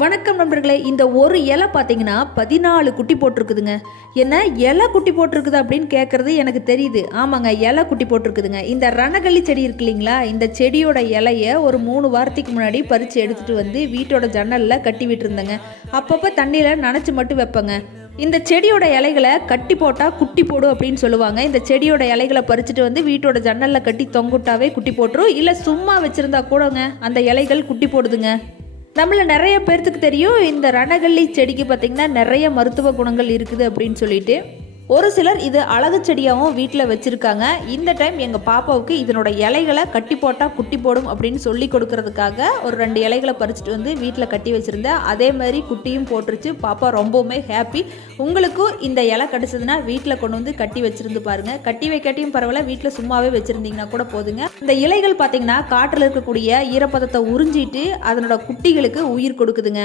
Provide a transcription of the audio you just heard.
வணக்கம் நண்பர்களே இந்த ஒரு இலை பார்த்தீங்கன்னா பதினாலு குட்டி போட்டிருக்குதுங்க. என்ன இலை குட்டி போட்டிருக்குது அப்படின்னு கேட்குறது எனக்கு தெரியுது. ஆமாங்க இலை குட்டி போட்டிருக்குதுங்க. இந்த ரணகள்ளி செடி இருக்கு இல்லைங்களா இந்த செடியோட இலையை ஒரு மூணு வாரத்துக்கு முன்னாடி பறித்து எடுத்துகிட்டு வந்து வீட்டோட ஜன்னலில் கட்டி விட்டுருந்தேங்க. அப்பப்போ தண்ணியில் நனைச்சி மட்டும் வைப்பேங்க. இந்த செடியோட இலைகளை கட்டி போட்டால் குட்டி போடும் அப்படின்னு சொல்லுவாங்க. இந்த செடியோட இலைகளை பறிச்சுட்டு வந்து வீட்டோட ஜன்னலில் கட்டி தொங்குட்டாவே குட்டி போட்டுரும். இல்லை சும்மா வச்சுருந்தா கூடங்க அந்த இலைகள் குட்டி போடுதுங்க. நம்மளை நிறைய பேர்த்துக்கு தெரியும். இந்த ரணகள்ளி செடிக்கு பார்த்திங்கன்னா நிறைய மருத்துவ குணங்கள் இருக்குது அப்படின்னு சொல்லிட்டு. ஒரு சிலர் இது அழகு செடியாகவும் வீட்டில் வச்சுருக்காங்க. இந்த டைம் எங்கள் பாப்பாவுக்கு இதனோட இலைகளை கட்டி போட்டால் குட்டி போடும் அப்படின்னு சொல்லி கொடுக்கறதுக்காக ஒரு ரெண்டு இலைகளை பறிச்சுட்டு வந்து வீட்டில் கட்டி வச்சுருந்தேன். அதே மாதிரி குட்டியும் போட்டுருச்சு. பாப்பா ரொம்பவுமே ஹாப்பி உங்களுக்கும் இந்த இலை கிடச்சதுன்னா வீட்டில் கொண்டு வந்து கட்டி வச்சுருந்து பாருங்க. கட்டி வைக்காட்டியும் பரவாயில்ல வீட்டில் சும்மாவே வச்சுருந்தீங்கன்னா கூட போதுங்க. இந்த இலைகள் பார்த்தீங்கன்னா காற்றில் இருக்கக்கூடிய ஈரப்பதத்தை உறிஞ்சிட்டு அதனோட குட்டிகளுக்கு உயிர் கொடுக்குதுங்க.